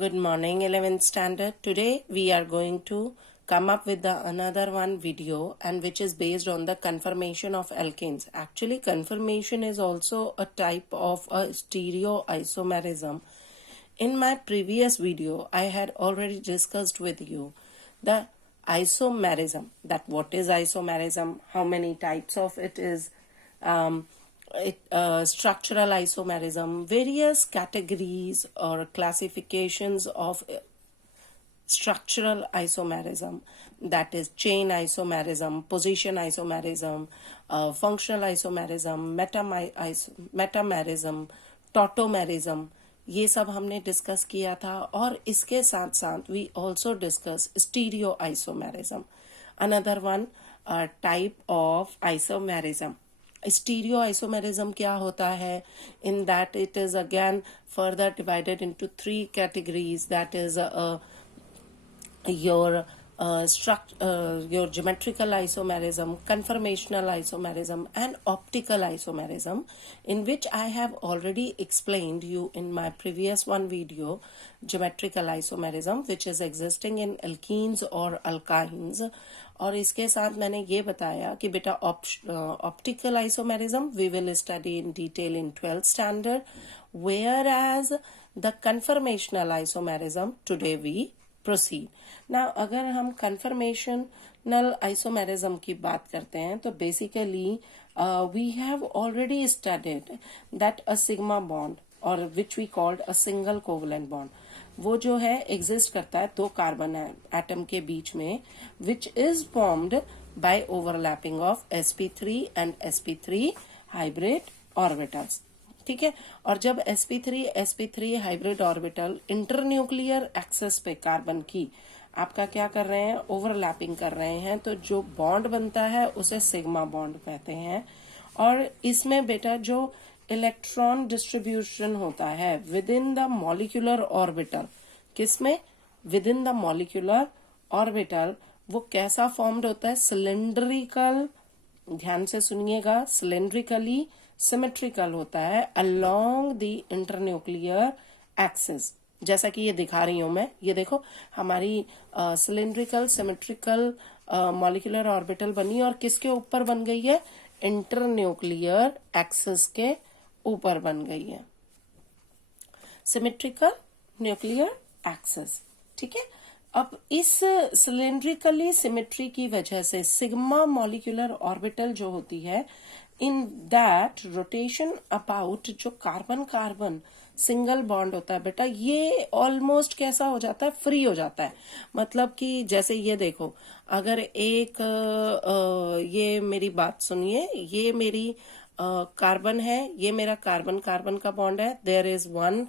Good morning, 11th standard. Today we are going to come up with another one video and which is based on the conformation of alkanes. Actually, conformation is also a type of a stereoisomerism. In my previous video, I had already discussed with you the isomerism, that what is isomerism, how many types of it is, structural isomerism, various categories or classifications of structural isomerism, that is chain isomerism, position isomerism, functional isomerism, metamerism, tautomerism, ये सब हमने discuss किया था. और इसके साथ साथ we also discuss stereo isomerism, another one type of isomerism. Stereo isomerism क्या होता है? In that it is again further divided into 3 categories, that is your your geometrical isomerism, conformational isomerism, and optical isomerism, in which I have already explained you in my previous one video geometrical isomerism, which is existing in alkenes or alkynes. और इसके साथ मैंने ये बताया कि बेटा optical isomerism we will study in detail in 12th standard, whereas the conformational isomerism today we proceed. Now अगर हम conformational isomerism की बात करते हैं तो basically we have already studied that a sigma bond or which we called a single covalent bond, वो जो है exist करता है 2 कार्बन एटम के बीच में, which is formed by overlapping of sp3 and sp3 hybrid orbitals. ठीक है. और जब sp3 hybrid orbital internuclear access पे कार्बन की आपका क्या कर रहे हैं, ओवरलैपिंग कर रहे हैं, तो जो बॉन्ड बनता है उसे सिग्मा बॉन्ड कहते हैं. और इसमें बेटा जो इलेक्ट्रॉन डिस्ट्रीब्यूशन होता है within the molecular orbital, किसमें? Within the molecular orbital, वो कैसा फॉर्म्ड होता है? सिलेंड्रिकल, ध्यान से सुनिएगा, सिलेंड्रिकली सिमेट्रिकल होता है अलोंग द इंटरन्यूक्लियर एक्सिस. जैसा कि ये दिखा रही हूं मैं, ये देखो हमारी सिलेंड्रिकल सिमेट्रिकल मॉलिक्यूलर ऑर्बिटल बनी और किसके ऊपर बन गई है? इंटरन्यूक्लियर एक्सिस के ऊपर बन गई है, सिमेट्रिकल न्यूक्लियर एक्सिस. ठीक है. अब इस सिलेंड्रिकली सिमेट्री की वजह से सिग्मा मॉलिक्यूलर ऑर्बिटल जो होती है, इन दैट रोटेशन अबाउट जो कार्बन कार्बन सिंगल बॉन्ड होता है बेटा, ये ऑलमोस्ट कैसा हो जाता है? फ्री हो जाता है. मतलब कि जैसे ये देखो, अगर एक ये मेरी बात सुनिए, ये मेरी कार्बन है, ये मेरा कार्बन कार्बन का बॉन्ड है, देयर इज वन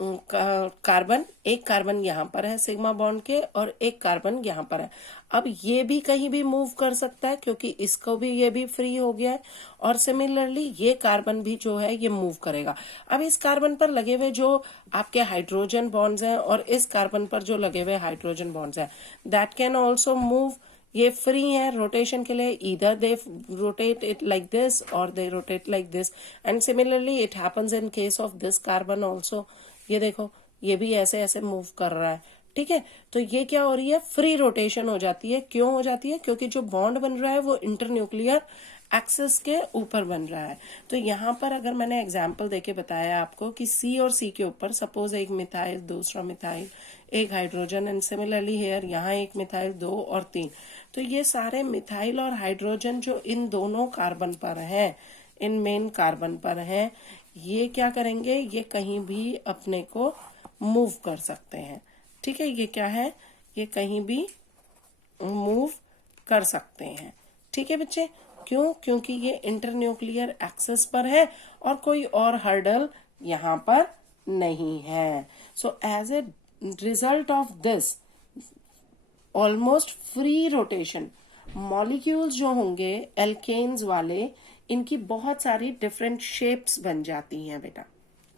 कार्बन, एक कार्बन यहाँ पर है सिग्मा बॉन्ड के और एक कार्बन यहाँ पर है. अब ये भी कहीं भी मूव कर सकता है क्योंकि इसको भी ये भी फ्री हो गया है, और सिमिलरली ये कार्बन भी जो है ये मूव करेगा. अब इस कार्बन पर लगे हुए जो आपके हाइड्रोजन बॉन्ड्स हैं और इस कार्बन पर जो लगे हुए हाइड्रोजन बॉन्ड्स हैं, दैट कैन ऑल्सो मूव. ये फ्री है रोटेशन के लिए, either they rotate it like this और they rotate like this, and similarly it happens in case of this carbon also. ये देखो ये भी ऐसे ऐसे मूव कर रहा है. ठीक है. तो ये क्या हो रही है? फ्री रोटेशन हो जाती है. क्यों हो जाती है? क्योंकि जो बॉन्ड बन रहा है वो इंटरन्यूक्लियर एक्सिस के ऊपर बन रहा है. तो यहाँ पर अगर मैंने एग्जाम्पल देके बताया आपको कि सी और सी के ऊपर सपोज एक मिथाइल, दूसरा मिथाइल, एक हाइड्रोजन, एंड सिमिलरली हेयर यहाँ एक मिथाइल, 2 और 3. तो ये सारे मिथाइल और हाइड्रोजन जो इन दोनों कार्बन पर हैं, इन मेन कार्बन पर हैं, ये क्या करेंगे? ये कहीं भी अपने को मूव कर सकते हैं. ठीक है. ये क्या है? ये कहीं भी मूव कर सकते हैं. ठीक है बच्चे. क्यों? क्योंकि ये इंटरन्यूक्लियर एक्सिस पर है और कोई और हर्डल यहाँ पर नहीं है. So as a result of this almost free rotation, molecules जो होंगे एल्केन्स वाले, इनकी बहुत सारी डिफरेंट शेप्स बन जाती हैं बेटा.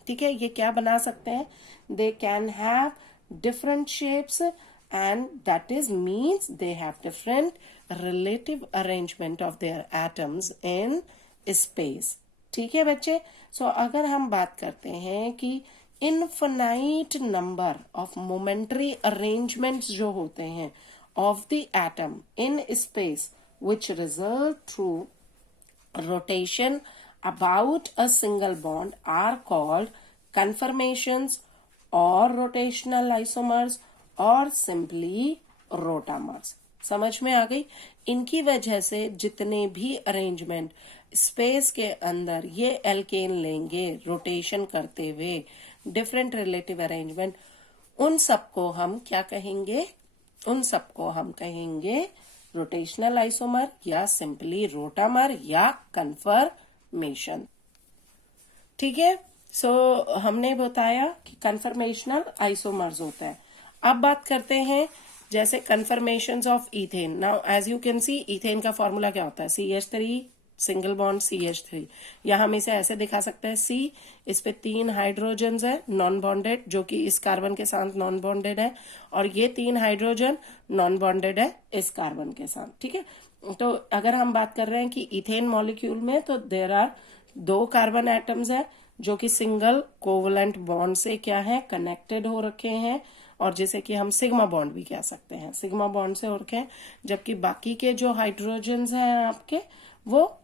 ठीक है. ये क्या बना सकते हैं? They can have different shapes and that is means they have different relative arrangement of their atoms in space. ठीक है बच्चे. सो अगर हम बात करते हैं कि infinite number of momentary arrangements जो होते हैं of the atom in space which result through rotation about a single bond are called conformations or rotational isomers or simply rotamers. समझ में आ गई? इनकी वजह से जितने भी अरेंजमेंट स्पेस के अंदर ये एल्केन लेंगे रोटेशन करते हुए डिफरेंट रिलेटिव अरेंजमेंट, उन सबको हम क्या कहेंगे? उन सबको हम कहेंगे रोटेशनल आइसोमर या सिंपली रोटामर या कन्फर्मेशन। ठीक है, सो हमने बताया कि कन्फर्मेशनल आइसोमर्स होता है। अब बात करते हैं जैसे conformations of ethane. Now as you can see ethane का फॉर्मूला क्या होता है? CH3 सिंगल बॉन्ड CH3, या हम इसे ऐसे दिखा सकते हैं C, इस पे 3 हाइड्रोजन है नॉन बॉन्डेड जो कि इस कार्बन के साथ नॉन बॉन्डेड है, और ये 3 हाइड्रोजन नॉन बॉन्डेड है इस कार्बन के साथ। ठीक है, तो अगर हम बात कर रहे हैं कि इथेन मॉलिक्यूल में, तो देयर आर 2 कार्बन एटम्स है जो कि सिंगल कोवलेंट बॉन्ड से क्या है कनेक्टेड हो रखे हैं, और जैसे कि हम सिग्मा बॉन्ड भी कह सकते हैं, सिग्मा बॉन्ड से हो रखे हैं, जबकि बाकी के जो हाइड्रोजन हैं आपके वो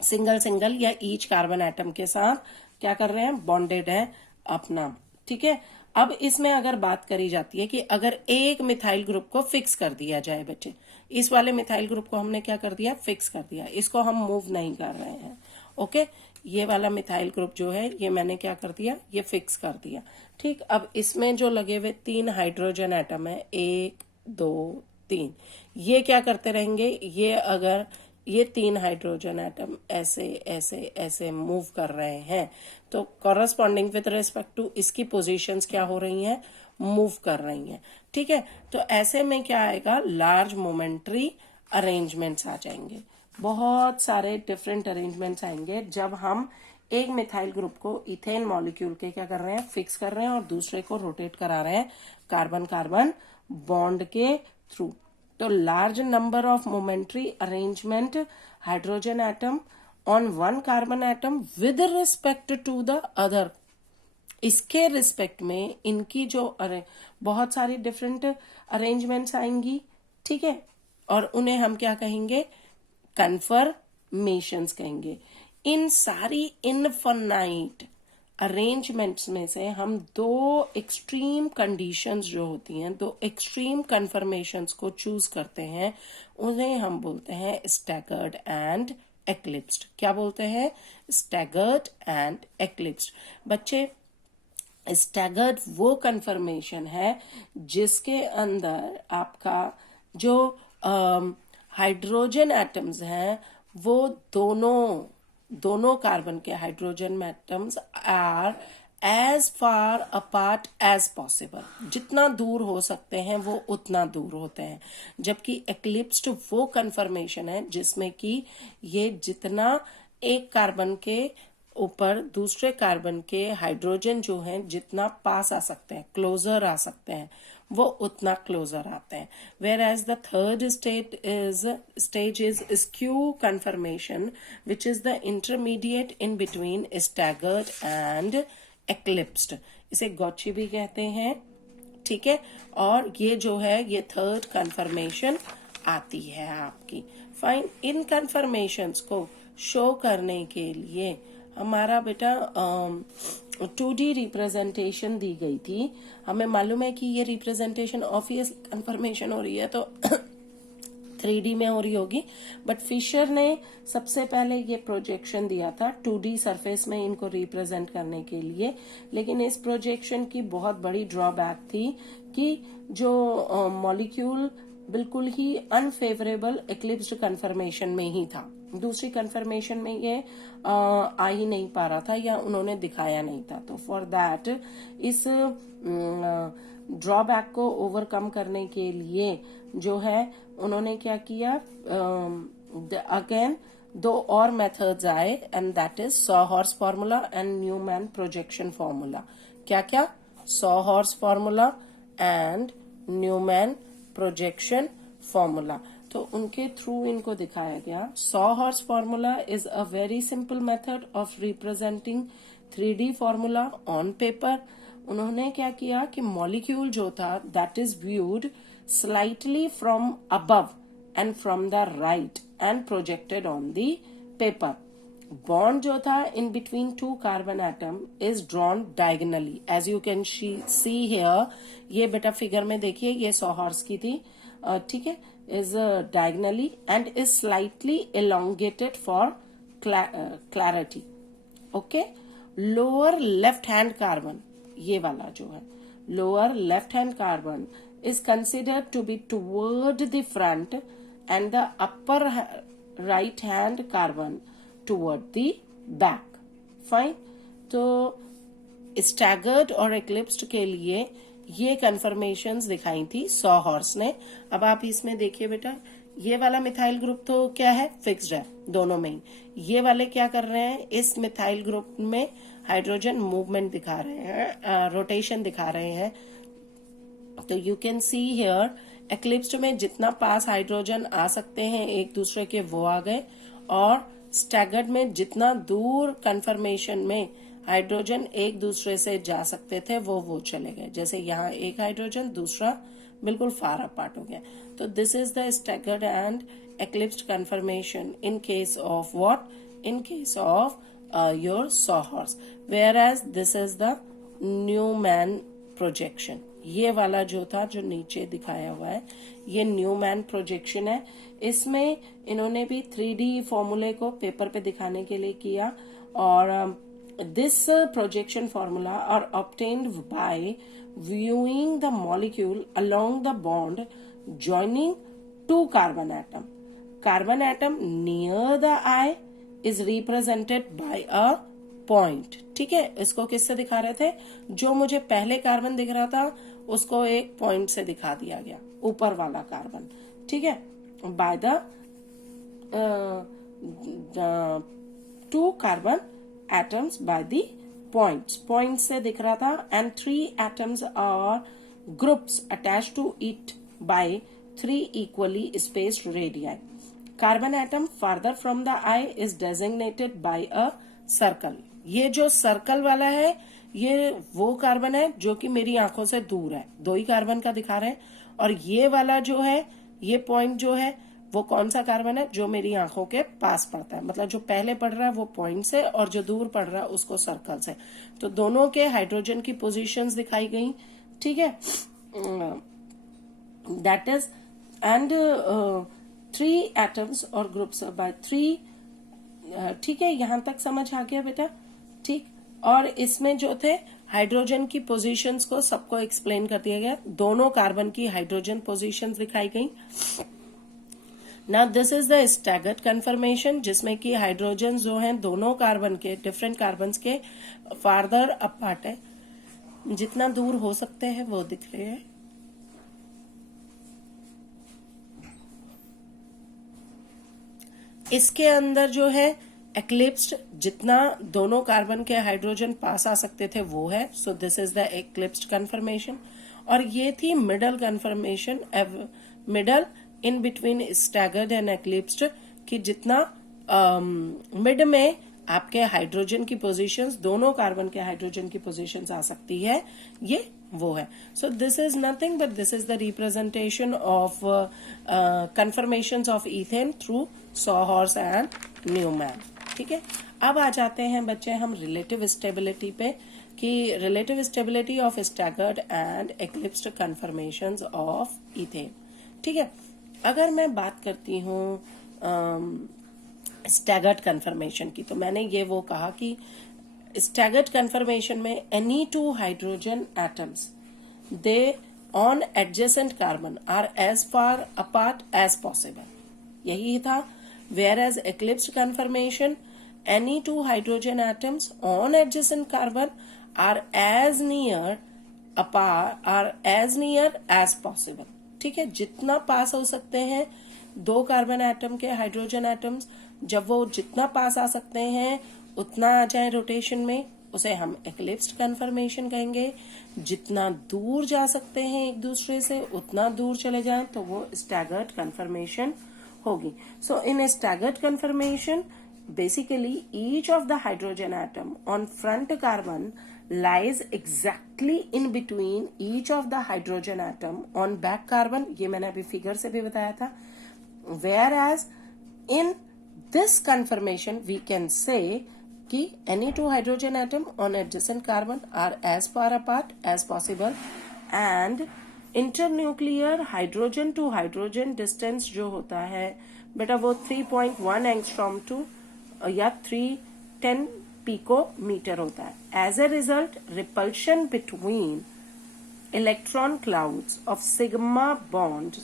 सिंगल सिंगल या ईच कार्बन एटम के साथ क्या कर रहे हैं? बॉन्डेड है अपना। ठीक है, अब इसमें अगर बात करी जाती है कि अगर एक मिथाइल ग्रुप को फिक्स कर दिया जाए, बच्चे इस वाले मिथाइल ग्रुप को हमने क्या कर दिया? फिक्स कर दिया, इसको हम मूव नहीं कर रहे हैं। ओके, ये वाला मिथाइल ग्रुप जो है ये मैंने क्या कर दिया? ये फिक्स कर दिया। ठीक, अब इसमें जो लगे हुए 3 हाइड्रोजन एटम है, 1 2 3, ये क्या करते रहेंगे? ये अगर ये 3 हाइड्रोजन एटम ऐसे ऐसे ऐसे मूव कर रहे हैं तो कॉरस्पॉन्डिंग विद रिस्पेक्ट टू इसकी पोजीशंस क्या हो रही हैं? मूव कर रही हैं। ठीक है, तो ऐसे में क्या आएगा? लार्ज मोमेंट्री अरेंजमेंट्स आ जाएंगे, बहुत सारे डिफरेंट अरेंजमेंट्स आएंगे जब हम एक मिथाइल ग्रुप को इथेन मॉलिक्यूल के क्या कर रहे हैं? फिक्स कर रहे हैं, और दूसरे को रोटेट करा रहे हैं कार्बन कार्बन बॉन्ड के थ्रू। तो large number of momentary arrangement hydrogen atom on one carbon atom with respect to the other, इसके रिस्पेक्ट में इनकी जो बहुत सारी डिफरेंट अरेंजमेंट्स आएंगी। ठीक है, और उन्हें हम क्या कहेंगे? कन्फर्मेशंस कहेंगे। इन सारी इनफिनाइट अरेंजमेंट्स में से हम 2 एक्सट्रीम कंडीशंस जो होती हैं, 2 एक्सट्रीम कन्फर्मेशंस को चूज करते हैं, उन्हें हम बोलते हैं स्टैगर्ड एंड एक्लिप्स्ड। क्या बोलते हैं? Staggered and eclipsed. बच्चे स्टैगर्ड वो कन्फर्मेशन है जिसके अंदर आपका जो हाइड्रोजन एटम्स हैं वो दोनों कार्बन के hydrogen atoms are as far apart as possible, जितना दूर हो सकते हैं वो उतना दूर होते हैं। जबकि एक्लिप्स्ड वो कन्फर्मेशन है जिसमें कि ये जितना एक कार्बन के ऊपर दूसरे कार्बन के हाइड्रोजन जो हैं जितना पास आ सकते हैं, क्लोजर आ सकते हैं, वो उतना क्लोजर आते हैं। Whereas the third stage is skew conformation which is the intermediate in between staggered and eclipsed. इसे गॉची भी कहते हैं। ठीक है, और ये जो है ये थर्ड कन्फर्मेशन आती है आपकी। फाइन, इन कन्फर्मेशंस को शो करने के लिए हमारा बेटा 2D रिप्रेजेंटेशन दी गई थी। हमें मालूम है कि ये रिप्रेजेंटेशन ऑब्वियस कन्फर्मेशन हो रही है तो 3D में हो रही होगी, बट फिशर ने सबसे पहले ये प्रोजेक्शन दिया था 2D सरफेस में इनको रिप्रेजेंट करने के लिए। लेकिन इस प्रोजेक्शन की बहुत बड़ी ड्रॉबैक थी कि जो मॉलिक्यूल बिल्कुल ही अनफेवरेबल एक्लिप्स्ड कन्फर्मेशन में ही था, दूसरी कन्फर्मेशन में ये आ ही नहीं पा रहा था या उन्होंने दिखाया नहीं था। तो फॉर दैट इस ड्रॉबैक को ओवरकम करने के लिए जो है उन्होंने क्या किया, अगेन 2 और मेथड्स आए and that is sawhorse formula and Newman projection formula. क्या क्या? Sawhorse formula and Newman projection formula. तो उनके थ्रू इनको दिखाया गया। Sawhorse formula is a very simple method of representing 3D formula on paper. उन्होंने क्या किया कि मॉलिक्यूल जो था that is viewed slightly from above and from the right and projected on the paper. Bond जो था in between two carbon atom is drawn diagonally as you can see here. ये बेटा फिगर में देखिए, ये सॉहर्स की थी, ठीक है, is diagonally and is slightly elongated for clarity. Okay. Lower left hand carbon, ये वाला जो है lower left hand carbon is considered to be toward the front and the upper right hand carbon toward the back. Fine. तो staggered और eclipsed के लिए ये conformations दिखाई थी सॉहर्स ने। अब आप इसमें देखिए बेटा, ये वाला मिथाइल ग्रुप तो क्या है, फिक्स्ड है दोनों में ही। ये वाले क्या कर रहे हैं, इस मिथाइल ग्रुप में हाइड्रोजन मूवमेंट दिखा रहे हैं, रोटेशन दिखा रहे हैं। तो यू कैन सी हियर एक्लिप्स्ड में जितना पास हाइड्रोजन आ सकते हैं एक दूसरे के वो आ गए, और स्टैगर्ड में जितना दूर कन्फर्मेशन में हाइड्रोजन एक दूसरे से जा सकते थे वो चले गए। जैसे यहाँ एक हाइड्रोजन, दूसरा बिल्कुल फार अपार्ट हो गया। तो this is the staggered and eclipsed conformation in case of what, in case of your sawhorse, whereas this is the Newman projection. ये वाला जो था जो नीचे दिखाया हुआ है ये न्यूमैन प्रोजेक्शन है। इसमें इन्होंने भी 3D फॉर्मूले को पेपर पे दिखाने के लिए किया, और this projection formula are obtained by viewing the molecule along the bond joining two carbon atom. Carbon atom near the eye is represented by a point. ठीक है, इसको किससे दिखा रहे थे, जो मुझे पहले कार्बन दिख रहा था उसको एक पॉइंट से दिखा दिया गया, ऊपर वाला कार्बन। ठीक है, by the two carbon atoms by the point से दिख रहा था, and 3 atoms or groups attach to it by 3 equally spaced radii. Carbon atom farther from the eye is designated by a circle. ये जो circle वाला है ये वो कार्बन है जो कि मेरी आंखों से दूर है, 2 ही कार्बन का दिखा रहे हैं, और ये वाला जो है ये पॉइंट जो है वो कौन सा कार्बन है जो मेरी आंखों के पास पड़ता है, मतलब जो पहले पड़ रहा है वो पॉइंट से और जो दूर पड़ रहा है उसको सर्कल से. तो दोनों के हाइड्रोजन की पोजीशंस दिखाई गई. ठीक है, दैट इज एंड 3 एटम्स और ग्रुप्स बाय 3. ठीक है, यहां तक समझ आ गया बेटा. ठीक, और इसमें जो थे हाइड्रोजन की पोजीशंस को सबको एक्सप्लेन कर दिया गया. दोनों कार्बन की हाइड्रोजन पोजीशंस दिखाई गई. Now this is the staggered conformation, जिसमें कि हाइड्रोजन जो हैं दोनों कार्बन के, डिफरेंट कार्बन्स के फार्दर अपार्ट है, जितना दूर हो सकते हैं वो दिख रहे हैं. इसके अंदर जो है एक्लिप्स्ड, जितना दोनों कार्बन के हाइड्रोजन पास आ सकते थे वो है. So this is the eclipsed conformation. और ये थी middle conformation, middle in between staggered and eclipsed, कि जितना मिड में आपके हाइड्रोजन की पोजीशंस, दोनों कार्बन के हाइड्रोजन की पोजीशंस आ सकती है, ये वो है. So this is nothing but this is the representation of conformations of ethane through sawhorse and Newman. ठीक है, अब आ जाते हैं बच्चे हम रिलेटिव स्टेबिलिटी पे, कि relative stability of staggered and eclipsed conformations of ethane. ठीक है, अगर मैं बात करती हूँ स्टैगर्ड कन्फर्मेशन की, तो मैंने ये वो कहा कि स्टैगर्ड कन्फर्मेशन में any 2 hydrogen atoms they on adjacent carbon are as far apart as possible. यही था. whereas eclipsed confirmation any 2 hydrogen atoms on adjacent carbon are as near as possible. ठीक है, जितना पास हो सकते हैं 2 कार्बन एटम के हाइड्रोजन एटम्स, जब वो जितना पास आ सकते हैं उतना आ जाए रोटेशन में, उसे हम एक्लिप्स्ड कन्फर्मेशन कहेंगे. जितना दूर जा सकते हैं एक दूसरे से उतना दूर चले जाएं तो वो स्टैगर्ड कन्फर्मेशन होगी. So in staggered conformation basically each of the hydrogen atom on front carbon lies exactly in between each of the hydrogen atom on back carbon. ये मैंने अभी फिगर से भी बताया था. Whereas in this conformation we can say कि any two hydrogen atom on adjacent carbon are as far apart as possible, and internuclear hydrogen to hydrogen distance जो होता है बेटा वो 3.1 एंगस्ट्रॉम टू या 310 पिकोमीटर होता है. As a result repulsion between electron clouds of sigma bonds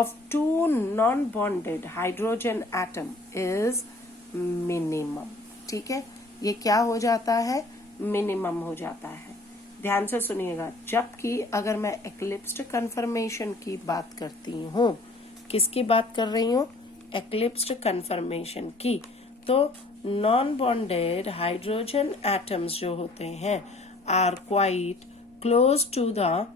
of two non-bonded hydrogen atom is minimum. ठीक है, ये क्या हो जाता है? मिनिमम हो जाता है. ध्यान से सुनिएगा, जबकि अगर मैं एक्लिप्स्ड कन्फर्मेशन की बात करती हूँ, किसकी बात कर रही हूँ? एक्लिप्स्ड कन्फर्मेशन की. तो नॉन बॉन्डेड हाइड्रोजन एटम्स जो होते हैं are quite close to the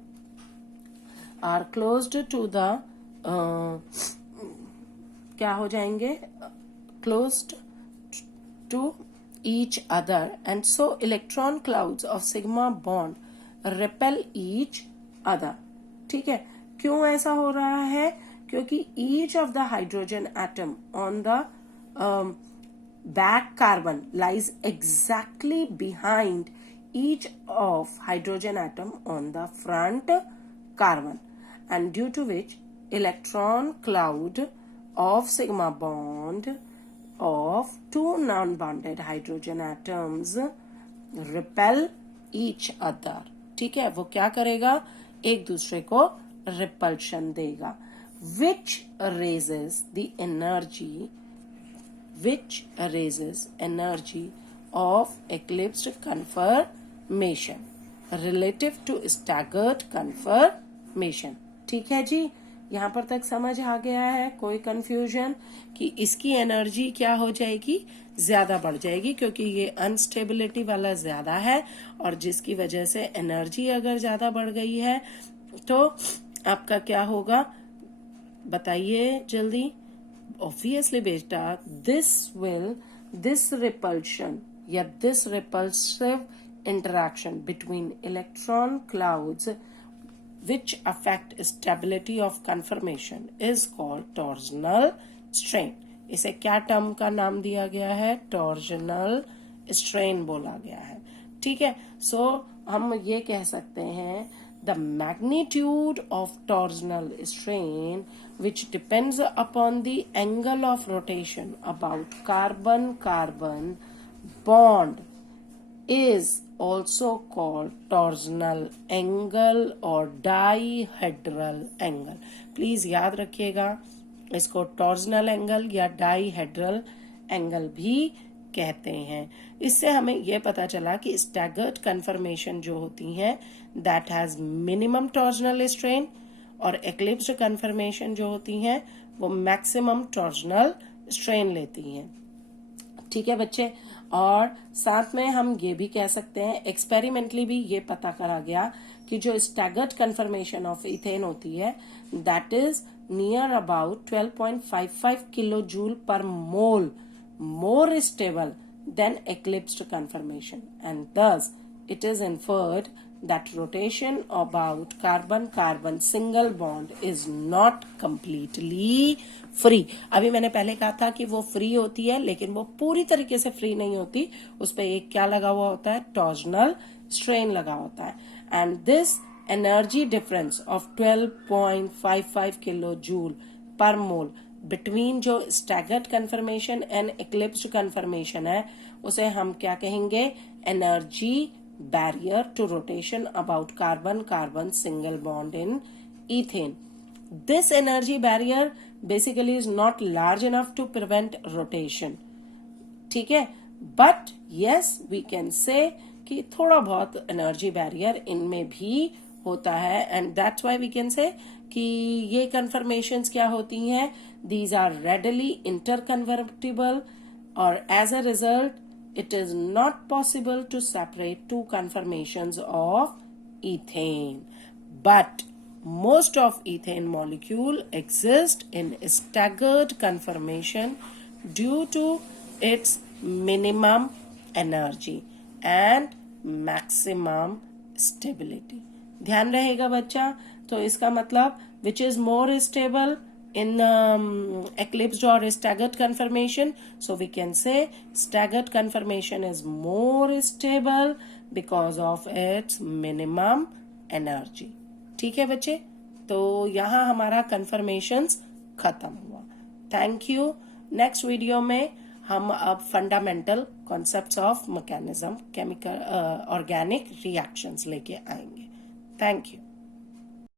क्या हो जाएंगे? Closed to each other, and so electron clouds of sigma bond repel each other. ठीक है, क्यों ऐसा हो रहा है? क्योंकि each of the hydrogen atom on the back carbon lies exactly behind each of hydrogen atom on the front carbon, and due to which electron cloud of sigma bond of two non-bonded hydrogen atoms repel each other. ठीक है, वो क्या करेगा? एक दूसरे को repulsion देगा, which raises energy of eclipsed conformation relative to staggered conformation. ठीक है जी, यहाँ पर तक समझ आ गया है? कोई कंफ्यूजन? कि इसकी एनर्जी क्या हो जाएगी? ज्यादा बढ़ जाएगी, क्योंकि ये अनस्टेबिलिटी वाला ज्यादा है, और जिसकी वजह से एनर्जी अगर ज्यादा बढ़ गई है तो आपका क्या होगा? बताइए जल्दी. ऑब्वियसली बेटा, this repulsion या this repulsive interaction between electron clouds which affect stability of conformation is called torsional strain. इसे क्या टर्म का नाम दिया गया है? टॉर्जनल स्ट्रेन बोला गया है. ठीक है, सो हम ये कह सकते हैं the magnitude of torsional strain, which depends upon the angle of rotation about carbon-carbon bond, is also called torsional angle or dihedral angle. Please याद रखिएगा, इसको टॉर्जनल एंगल या डाईहेड्रल एंगल भी कहते हैं. इससे हमें यह पता चला कि स्टैगर्ड कन्फर्मेशन जो होती हैं that has minimum torsional strain, और एक्लिप्स्ड कन्फर्मेशन जो होती हैं वो मैक्सिमम टॉर्जनल स्ट्रेन लेती हैं. ठीक है बच्चे, और साथ में हम ये भी कह सकते हैं, एक्सपेरिमेंटली भी ये पता करा गया कि जो स्टैगर्ड कन्फर्मेशन ऑफ इथेन होती है that is near about 12.55 kilo joule per mole more stable than eclipsed conformation, and thus it is inferred that rotation about carbon-carbon single bond is not completely free. अभी मैंने पहले कहा था कि वो free होती है, लेकिन वो पूरी तरीके से फ्री नहीं होती. उस पर एक क्या लगा हुआ होता है? टॉर्जनल स्ट्रेन लगा होता है. And this energy difference of 12.55 kilo joule per mole between जो staggered conformation and eclipsed conformation है उसे हम क्या कहेंगे? Energy barrier to rotation about carbon carbon single bond in ethane. This energy barrier basically is not large enough to prevent rotation. ठीक है, but yes we can say कि थोड़ा बहुत एनर्जी बैरियर इनमें भी होता है, and that's why we can say कि ये कन्फर्मेशंस क्या होती हैं? These are readily interconvertible, or as a result, it is not possible to separate two conformations of ethane. But most of ethane molecule exist in staggered conformation due to its minimum energy and maximum stability. ध्यान रहेगा बच्चा. तो इसका मतलब which is more stable in eclipsed or staggered conformation. So we can say staggered conformation is more stable because of its minimum energy. ठीक है बच्चे. तो यहाँ हमारा कन्फर्मेशंस खत्म हुआ. Thank you. नेक्स्ट वीडियो में हम अब fundamental concepts of mechanism chemical organic reactions लेके आएंगे. Thank you.